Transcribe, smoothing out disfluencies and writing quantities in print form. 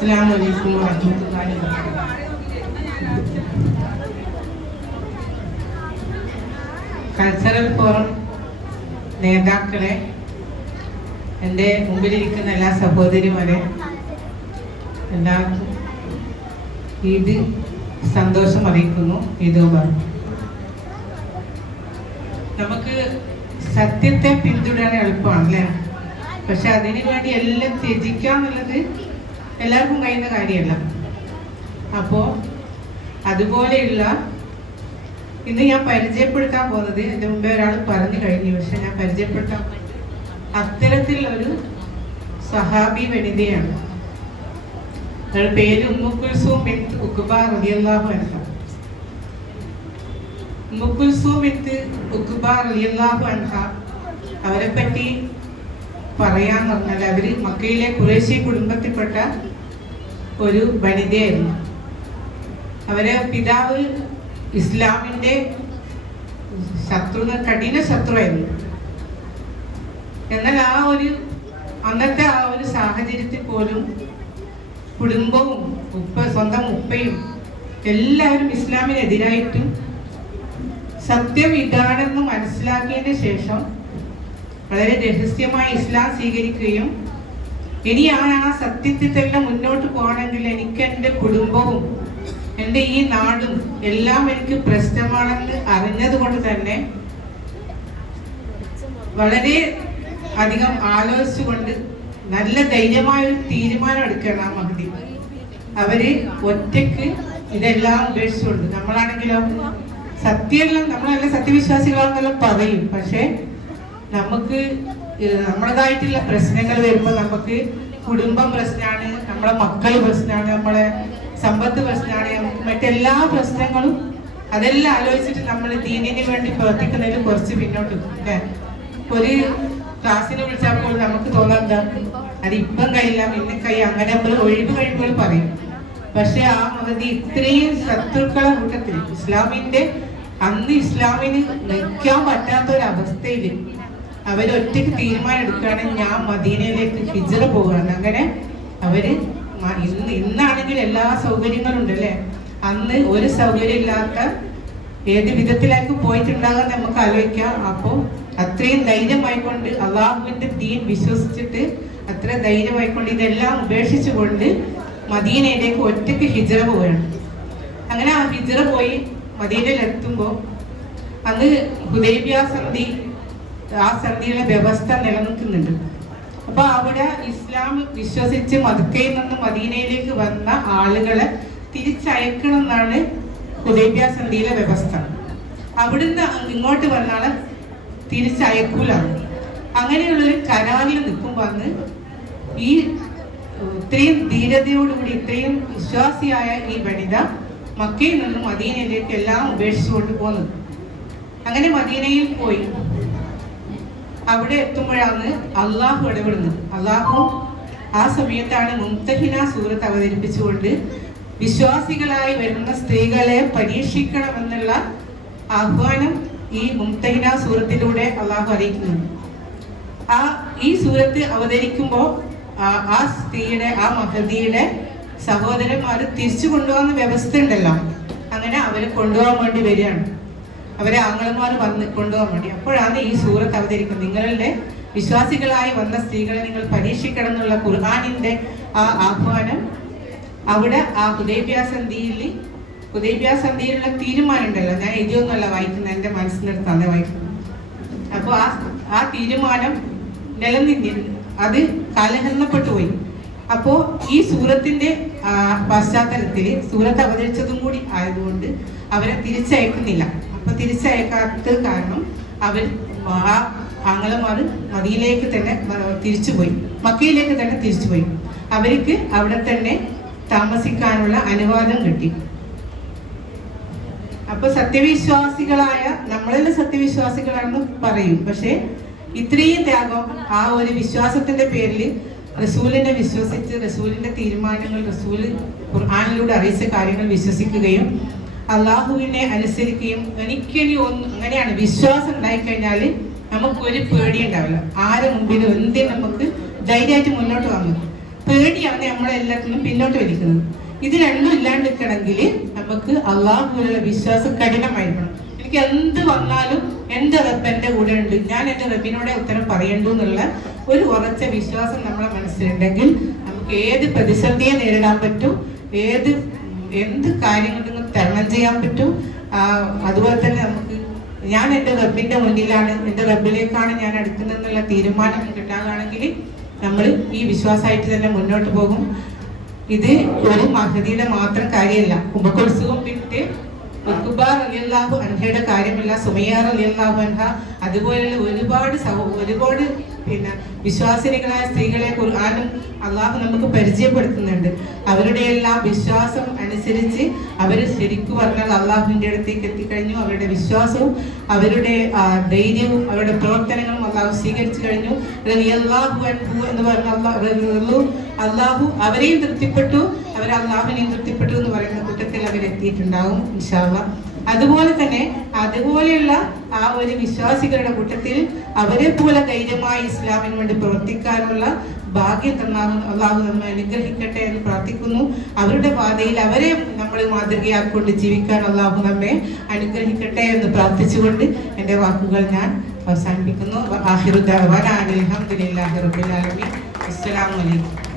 അസ്സലാമു അലൈക്കും വറഹ്മത്തുള്ളാഹി വബറകാതുഹു. കൾച്ചറൽ ഫോറം നേതാക്കളെ, എൻ്റെ മുമ്പിലിരിക്കുന്ന എല്ലാ സഹോദരിമാരെ, എല്ലാവർക്കും ഈദ് സന്തോഷം അറിയിക്കുന്നു. ഈദ് മുബാറക്. നമുക്ക് സത്യത്തെ പിന്തുടരാൻ എളുപ്പമാണ് അല്ലേ? പക്ഷെ അതിനു വേണ്ടി എല്ലാം ത്യജിക്കുക എന്നുള്ളത് എല്ലാവർക്കും കഴിയുന്ന കാര്യമല്ല. അപ്പോൾ അതുപോലെയുള്ള ഇന്ന് ഞാൻ പരിചയപ്പെടുത്താൻ പോകുന്നത്, എൻ്റെ മുമ്പേ ഒരാൾ പറഞ്ഞു കഴിഞ്ഞു, പക്ഷെ ഞാൻ പരിചയപ്പെടുത്താൻ അത്തരത്തിലൊരു സഹാബി വനിതയാണ്. അവരുടെ പേര് ഉമ്മു കുൽസൂം ബിൻത് ഉഖ്ബ റളിയല്ലാഹു അൻഹ. ഉമ്മു കുൽസൂം ബിൻത് ഉഖ്ബ റളിയല്ലാഹു അൻഹ, അവരെ പറ്റി പറയാന്ന് പറഞ്ഞാൽ അവര് മക്കയിലെ ഖുറൈശി കുടുംബത്തിൽപ്പെട്ട ഒരു വനിതയായിരുന്നു. അവരെ പിതാവ് ഇസ്ലാമിന്റെ കഠിന ശത്രുവായിരുന്നു. എന്നാൽ അന്നത്തെ ആ ഒരു സാഹചര്യത്തിൽ പോലും കുടുംബവും സ്വന്തം ഉപ്പയും എല്ലാവരും ഇസ്ലാമിനെതിരായിട്ടും സത്യം ഇതാണെന്ന് മനസ്സിലാക്കിയതിന് ശേഷം വളരെ രഹസ്യമായി ഇസ്ലാം സ്വീകരിക്കുകയും ഇനിയാണ് ആ സത്യത്തിൽ തന്നെ മുന്നോട്ട് പോകണമെങ്കിൽ എനിക്ക് എൻ്റെ കുടുംബവും എൻ്റെ ഈ നാടും എല്ലാം എനിക്ക് പ്രശ്നമാണെന്ന് അറിഞ്ഞത് കൊണ്ട് തന്നെ വളരെ അധികം ആലോചിച്ചുകൊണ്ട് നല്ല ധൈര്യമായ ഒരു തീരുമാനം എടുക്കണം ആ മഹദി. അവര് ഒറ്റയ്ക്ക് ഇതെല്ലാം ഉപേക്ഷിച്ചുകൊണ്ട്, നമ്മളാണെങ്കിലോ സത്യമെല്ലാം നമ്മളെല്ലാം സത്യവിശ്വാസികളാണെന്നെല്ലാം പറയും, പക്ഷെ നമുക്ക് നമ്മളതായിട്ടുള്ള പ്രശ്നങ്ങൾ വരുമ്പോൾ നമുക്ക് കുടുംബം പ്രശ്നമാണ്, നമ്മളെ മക്കൾ പ്രശ്നമാണ്, നമ്മളെ സമ്പത്ത് പ്രശ്നമാണ്, നമുക്ക് മറ്റെല്ലാ പ്രശ്നങ്ങളും അതെല്ലാം ആലോചിച്ചിട്ട് നമ്മൾ ദീനിന് വേണ്ടി പ്രവർത്തിക്കുന്നതിൽ കുറച്ച് പിന്നോട്ട് അല്ലേ? ഒരു ക്ലാസ്സിന് വിളിച്ചപ്പോൾ നമുക്ക് തോന്നാ അത് ഇപ്പം കഴിയില്ല, പിന്നെ അങ്ങനെ നമ്മൾ ഒഴിവ് കഴിയുമ്പോൾ പറയും. പക്ഷെ ആ മഹദി ഇത്രയും ശത്രുക്കളെ കൂട്ടത്തിൽ അന്ന് ഇസ്ലാമിന് നിൽക്കാൻ പറ്റാത്തൊരവസ്ഥയിൽ അവരൊറ്റയ്ക്ക് തീരുമാനം എടുക്കുകയാണ്, ഞാൻ മദീനയിലേക്ക് ഹിജ്റ പോവുകയാണ്. അങ്ങനെ അവര് ഇന്നാണെങ്കിൽ എല്ലാ സൗകര്യങ്ങളും ഉണ്ടല്ലേ, അന്ന് ഒരു സൗകര്യം ഇല്ലാത്ത ഏത് വിധത്തിലേക്ക് പോയിട്ടുണ്ടാകാൻ നമുക്ക് ആലോചിക്കാം. അപ്പോൾ അത്രയും ധൈര്യമായിക്കൊണ്ട് അള്ളാഹുവിന്റെ ദീൻ വിശ്വസിച്ചിട്ട് അത്ര ധൈര്യമായിക്കൊണ്ട് ഇതെല്ലാം ഉപേക്ഷിച്ചുകൊണ്ട് മദീനയിലേക്ക് ഒറ്റയ്ക്ക് ഹിജ്റ പോവുകയാണ്. അങ്ങനെ ആ ഹിജ്റ പോയി മദീനയിൽ എത്തുമ്പോൾ അന്ന് ഹുദൈബിയ സന്ധി, ആ സന്ധിയുടെ വ്യവസ്ഥ നിലനിൽക്കുന്നുണ്ട്. അപ്പൊ അവിടെ ഇസ്ലാം വിശ്വസിച്ച് മക്കയിൽ നിന്ന് മദീനയിലേക്ക് വന്ന ആളുകളെ തിരിച്ചയക്കണം എന്നാണ് ഹുദൈബിയ സന്ധിയിലെ വ്യവസ്ഥ. അവിടുന്ന് ഇങ്ങോട്ട് വന്നാളെ തിരിച്ചയക്കൂലാണ്. അങ്ങനെയുള്ളൊരു കരാറിൽ നിൽക്കുമ്പോൾ അന്ന് ഈ ഇത്രയും ധീരതയോടുകൂടി ഇത്രയും വിശ്വാസിയായ ഈ വനിത മക്കയിൽ നിന്ന് മദീനയിലേക്ക് എല്ലാം ഉപേക്ഷിച്ചുകൊണ്ട് പോകുന്നത്. അങ്ങനെ മദീനയിൽ പോയി അവിടെ എത്തുമ്പോഴാണ് അള്ളാഹു ഇടപെടുന്നത്. അള്ളാഹു ആ സമയത്താണ് മുംതഹിന സൂറത്ത് അവതരിപ്പിച്ചുകൊണ്ട് വിശ്വാസികളായി വരുന്ന സ്ത്രീകളെ പരീക്ഷിക്കണമെന്നുള്ള ആഹ്വാനം ഈ മുംതഹിന സൂറത്തിലൂടെ അള്ളാഹു അറിയിക്കുന്നുണ്ട്. ഈ സൂറത്ത് അവതരിക്കുമ്പോൾ ആ സ്ത്രീയുടെ, ആ മഹദിയുടെ സഹോദരന്മാർ തിരിച്ചു കൊണ്ടുപോകുന്ന വ്യവസ്ഥ ഉണ്ടല്ലോ, അങ്ങനെ അവരെ കൊണ്ടുപോകാൻ വേണ്ടി വരികയാണ്. അവരെ ആങ്ങളമാർ വന്ന് കൊണ്ടുപോകാൻ വേണ്ടി. അപ്പോഴാണ് ഈ സൂറത്ത് അവതരിക്കുന്നത്. നിങ്ങളുടെ വിശ്വാസികളായി വന്ന സ്ത്രീകളെ നിങ്ങൾ പരീക്ഷിക്കണം എന്നുള്ള ഖുർആനിന്റെ ആ ആഹ്വാനം അവിടെ ആ ഹുദൈബിയ സന്ധിയിലുള്ള തീരുമാനം ഉണ്ടല്ലോ, ഞാൻ എഴുതിയൊന്നുമല്ല വായിക്കുന്നത്, എൻ്റെ മനസ്സിനടുത്താണ് വായിക്കുന്നത്. അപ്പോൾ ആ തീരുമാനം നിലനിന്നിരുന്നു, അത് കാലഹരണപ്പെട്ടു പോയി. അപ്പോൾ ഈ സൂറത്തിന്റെ പശ്ചാത്തലത്തിൽ സൂറത്ത് അവതരിച്ചതും കൂടി ആയതുകൊണ്ട് അവരെ തിരിച്ചയക്കുന്നില്ല. അപ്പൊ തിരിച്ചയക്കാത്തത് കാരണം അവർ ആങ്ങളമാർ മദീനയിലേക്ക് തന്നെ തിരിച്ചുപോയി, മക്കയിലേക്ക് തന്നെ തിരിച്ചുപോയി. അവർക്ക് അവിടെ തന്നെ താമസിക്കാനുള്ള അനുവാദം കിട്ടി. അപ്പൊ സത്യവിശ്വാസികളായ നമ്മളെല്ലാം സത്യവിശ്വാസികളാണെന്ന് പറയും, പക്ഷെ ഇത്രയും ത്യാഗം ആ ഒരു വിശ്വാസത്തിന്റെ പേരിൽ റസൂലിനെ വിശ്വസിച്ച് റസൂലിന്റെ തീരുമാനങ്ങൾ, റസൂൽ ഖുർആനിലൂടെ അറിയിച്ച കാര്യങ്ങൾ വിശ്വസിക്കുകയും അള്ളാഹുവിനെ അനുസരിക്കുകയും എനിക്കിനി അങ്ങനെയാണ് വിശ്വാസം ഉണ്ടായിക്കഴിഞ്ഞാൽ നമുക്കൊരു പേടി ഉണ്ടാവില്ല. ആരെ മുമ്പിലും എന്തിനും നമുക്ക് ധൈര്യമായിട്ട് മുന്നോട്ട് വന്നു. പേടിയാണ് നമ്മളെല്ലാത്തിനും പിന്നോട്ട് വലിക്കുന്നത്. ഇത് രണ്ടും ഇല്ലാണ്ടിരിക്കണമെങ്കിൽ നമുക്ക് അള്ളാഹുവിലുള്ള വിശ്വാസം കഠിനമായിരിക്കണം. എനിക്ക് എന്ത് വന്നാലും എൻ്റെ റബ്ബ് എൻ്റെ കൂടെ ഉണ്ട്, ഞാൻ എൻ്റെ റബ്ബിനോടെ ഉത്തരം പറയണ്ടു എന്നുള്ള ഒരു ഉറച്ച വിശ്വാസം നമ്മളെ മനസ്സിലുണ്ടെങ്കിൽ നമുക്ക് ഏത് പ്രതിസന്ധിയെ നേരിടാൻ പറ്റും, എന്ത് കാര്യങ്ങളും തരണം ചെയ്യാൻ പറ്റും. അതുപോലെ തന്നെ നമുക്ക് ഞാൻ എൻ്റെ റബ്ബിന്റെ മുന്നിലാണ്, എൻ്റെ റബ്ബിലേക്കാണ് ഞാൻ അടുക്കുന്നതെന്നുള്ള തീരുമാനം കിട്ടാനാണെങ്കിൽ നമ്മൾ ഈ വിശ്വാസമായിട്ട് തന്നെ മുന്നോട്ട് പോകും. ഇത് ഒരു മഹദിയുടെ മാത്രം കാര്യമല്ല. ഉമ്മക്കുൽസും വിട്ട് റളിയല്ലാഹു അൻഹയുടെ കാര്യമല്ല, സുമയ്യ റളിയല്ലാഹു അൻഹ, അതുപോലെയുള്ള ഒരുപാട് പിന്നെ വിശ്വാസിനികളായ സ്ത്രീകളെ ഖുർആനും അള്ളാഹു നമുക്ക് പരിചയപ്പെടുത്തുന്നുണ്ട്. അവരുടെ എല്ലാം വിശ്വാസം അനുസരിച്ച് അവർ ശരിക്കും പറഞ്ഞാൽ അള്ളാഹുവിൻ്റെ അടുത്തേക്ക് എത്തിക്കഴിഞ്ഞു. അവരുടെ വിശ്വാസവും അവരുടെ ധൈര്യവും അവരുടെ പ്രവർത്തനങ്ങളും അള്ളാഹു സ്വീകരിച്ചു കഴിഞ്ഞു. റളിയല്ലാഹു അൻഹു എന്ന് പറഞ്ഞ അള്ളാഹു അവരെയും തൃപ്തിപ്പെട്ടു, അവർ അള്ളാഹുവിനെയും തൃപ്തിപ്പെട്ടു എന്ന് പറയുന്ന കൂട്ടത്തിൽ അവരെത്തിയിട്ടുണ്ടാവും ഇൻഷാ അല്ലാഹ്. അതുപോലെ തന്നെ അതുപോലെയുള്ള ആ ഒരു വിശ്വാസികളുടെ കൂട്ടത്തിൽ അവരെ പോലെ ധൈര്യമായി ഇസ്ലാമിന് വേണ്ടി പ്രവർത്തിക്കാനുള്ള ഭാഗ്യം അള്ളാഹു നമ്മെ അനുഗ്രഹിക്കട്ടെ എന്ന് പ്രാർത്ഥിക്കുന്നു. അവരുടെ പാതയിൽ അവരെ നമ്മൾ മാതൃകയാക്കൊണ്ട് ജീവിക്കാൻ അള്ളാഹു നമ്മെ അനുഗ്രഹിക്കട്ടെ എന്ന് പ്രാർത്ഥിച്ചുകൊണ്ട് എൻ്റെ വാക്കുകൾ ഞാൻ അവസാനിപ്പിക്കുന്നു. ആഖിറു ദഅ്വാനാ അൽഹംദുലില്ലാഹി റബ്ബിൽ ആലമീൻ. അസ്സലാമു അലൈക്കും.